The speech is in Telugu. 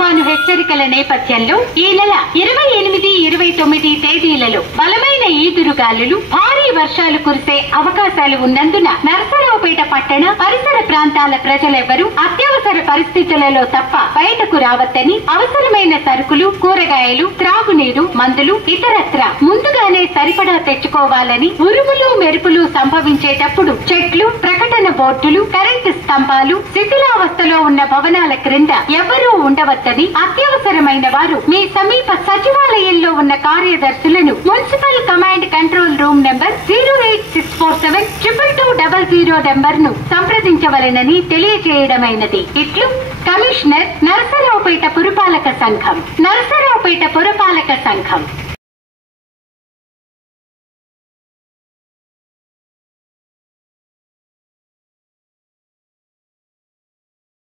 తుఫాను హెచ్చరికల నేపథ్యంలో ఈ నెల 28, 29 తేదీలలో బలమైన ఈదురుగాలులు, భారీ వర్షాలు కురిసే అవకాశాలు ఉన్నందున నరసరావుపేట పట్టణ పరిసర ప్రాంతాల ప్రజలెవరూ అత్యవసర పరిస్థితులలో తప్ప బయటకు రావద్దని, అవసరమైన సరుకులు, కూరగాయలు, త్రాగునీరు, మందులు ఇతరత్ర ముందుగానే సరిపడా తెచ్చుకోవాలని, ఉరుములు మెరుపులు సంభవించేటప్పుడు చెట్లు, ప్రకటన బోర్డులు, కరెంటు స్తంభాలు, శిథిలావస్థలో ఉన్న భవనాల క్రింద ఎవరూ ఉండవద్దని, అత్యవసరమైన వారు మీ సమీప సచివాలయంలో ఉన్న కార్యదర్శులను municipal command control room number 086722200 number ను సంప్రదించవలెనని తెలియజేయడమైనది. ఇట్లు కమిషనర్, నరసరావుపేట పురపాలక సంఘం.